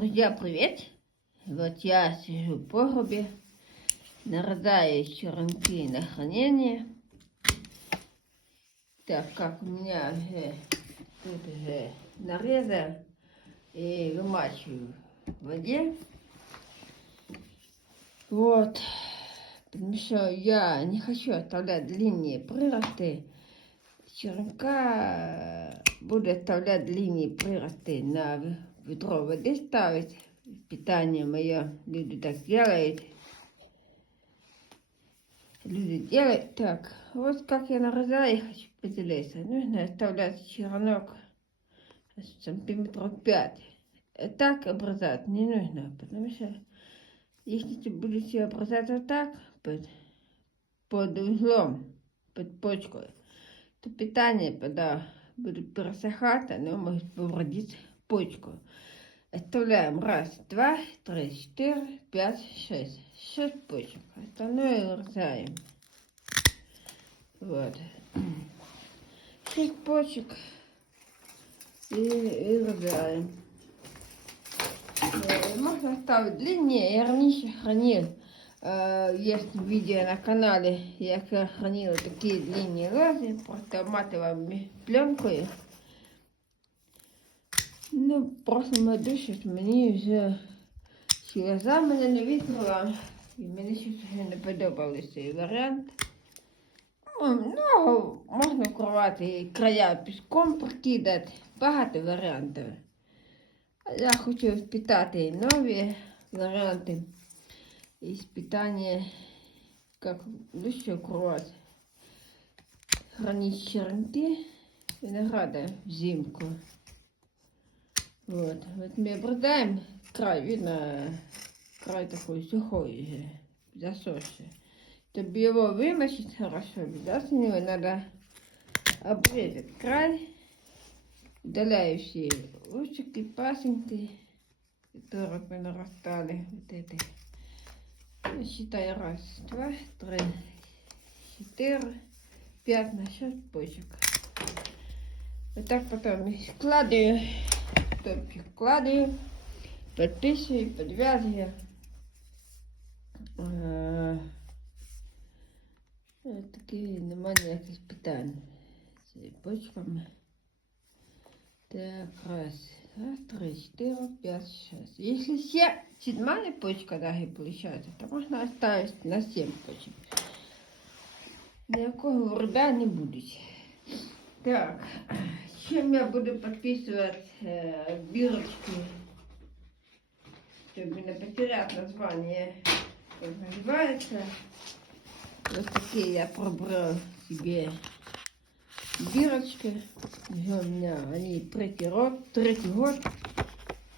Друзья, привет! Вот я сижу в погребе, нарезаю черенки на хранение. Так как у меня уже тут уже нарезал и вымачиваю в воде. Вот. Потому что я не хочу оставлять длинные приросты. Черенка буду оставлять длинные приросты на ведро воды ставить. Питание мое люди так делают. Люди делают так. Вот как я нарезаю, я хочу поделиться. Нужно оставлять черенок сантиметров 5. Так обрезать не нужно, потому что если будете обрезать вот так, под, под углом, под почкой, то питание, когда будет пересыхать, оно может повредить почку. Оставляем раз, два, три, четыре, пять, шесть. Шесть почек. Остальное вырезаем. Вот. Шесть почек. И, и вырезаем. Э, Можно оставить длиннее. Я раньше хранил. э, Есть видео на канале, я хранила такие длинные лозы, просто обматываем пленкою. Ну, прошлом году щось мені вже сльоза мене не витримала, і мені вже не подобався цей варіант. Ну, ну, можна вкривати і края піском прикидати, багато варіантів. Я хочу впитати нові варіанти і спитання, як лучше укривати. Хранить черенки винограда взимку. Вот, вот мы обрезаем край, видно, край такой сухой уже, засохший. Чтобы его вымочить хорошо, обязательно его надо обрезать край, удаляю все лучики, пасенки, которые мы нарастали, вот эти. Ну, Считай, раз, два, три, четыре, пять на шесть почек. Вот так потом складываю Тобто хто підкладує, підписує, підв'язує. Е, такі немає ніяких питань з бочками. Так, раз, раз, три, чотири, п'ять, шесть. Якщо ще седьмая почка далі виходить, то можна оставити на сім почек. Ніякого вреда не буде. Так, чем я буду подписывать э, бирочки, чтобы не потерять название, как называется. Вот такие я пробрал себе бирочки. У меня они третий год, третий год.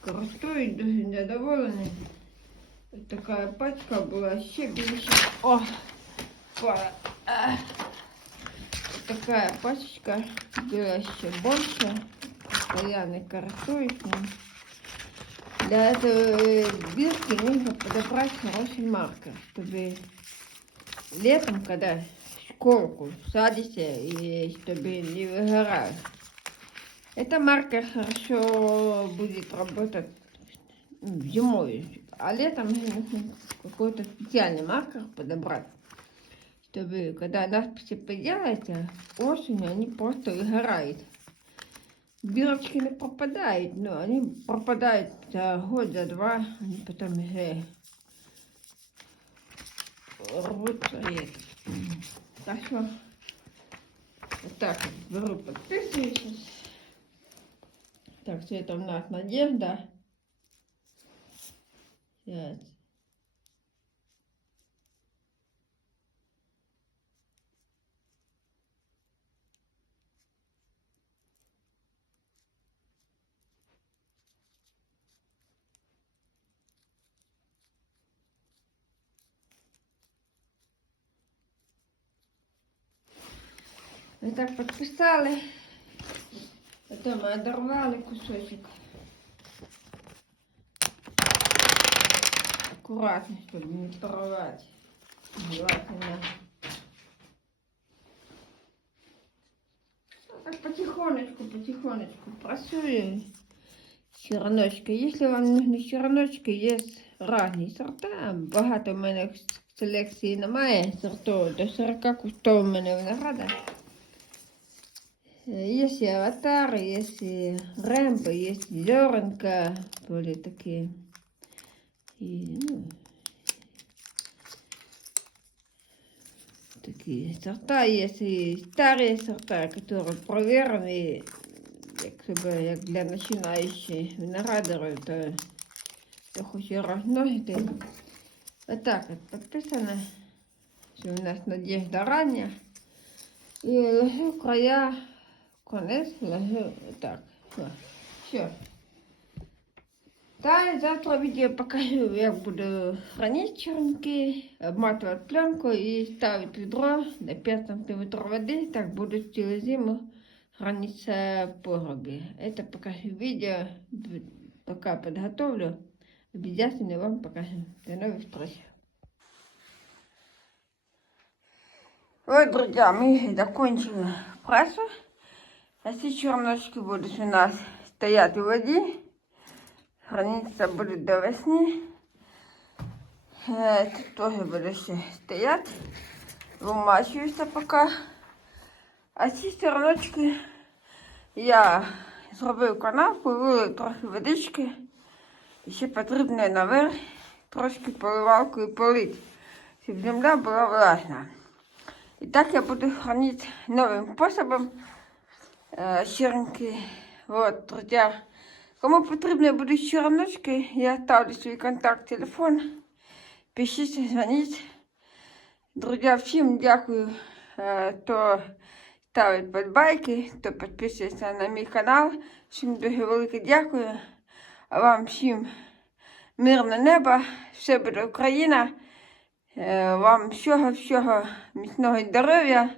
Користуюсь, дуже недоволений. Вот такая пачка была еще більше. О, па- а. Такая пачечка была еще больше. Постоянно користуюсь ним. Для этой бирки нужно подобрать хороший маркер, чтобы летом, когда школку садишься, и чтобы не выгорал. Это маркер хорошо будет работать зимой, а летом какой-то специальный маркер подобрать чтобы когда надписи появляются, осенью они просто выгорают. Бирочки не пропадают, но они пропадают за год, за два, они потом уже рвутся. Так что вот так вот беру, подписываюсь. Так, все это у нас Надежда. Сейчас. Мы так подписали. Потом мы оторвали кусочек. Аккуратно, чтобы не порвать. Желательно. Ну, Так потихонечку, потихонечку просую. черночки. Якщо вам нужні черночки, є різні сорта. Багато в мене в селекції немає сортів. До 40 кустов у мене винограда. Е, Є і аватар, є і рембо, є і зернка, були такі. І, ну, такие сорта есть и старые сорта, которые проверены, як бы, як для начинающих виноградарів, то хто хоче розмножити. Отак от підписано, що у нас надежда рання. І ложу края, конець ложу отак. Все. Все. Та завтра відео покажу, як буду хранити черенки, обматувати пленку і ставити відро на 5 см води, так будуть цілу зиму храниться в погребі. Это покажу видео, пока подготовлю, обязательно вам покажу. До новых встреч. Вот, друзья, мы закончили прессу. А ці черночки будуть у нас стоять у воді. Храниться будуть до весни. Е, Тут теж буде ще стоять. Вимачуюся поки. А ці черночки я зробив канавку, вилив трохи водички. І ще потрібно наверх трошки поливалкою полити, щоб земля була влажна. І так я буду хранити новим способом е, черенки. Вот, друзья. Кому потрібні будуть черночки, я ставлю свій контакт телефон. Пишіть, дзвоніть. Друзі, всім дякую, е, хто ставить подбайки, хто підписується на мій канал. Всім дуже велике дякую. А вам всім мирне небо, все буде Україна. Е, Вам всього-всього міцного здоров'я.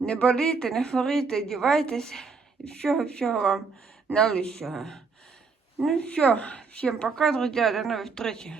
Не болійте, не хворійте, одівайтесь. І всього-всього вам найкращого. Ну все, всім пока, друзі, до нових зустрічей.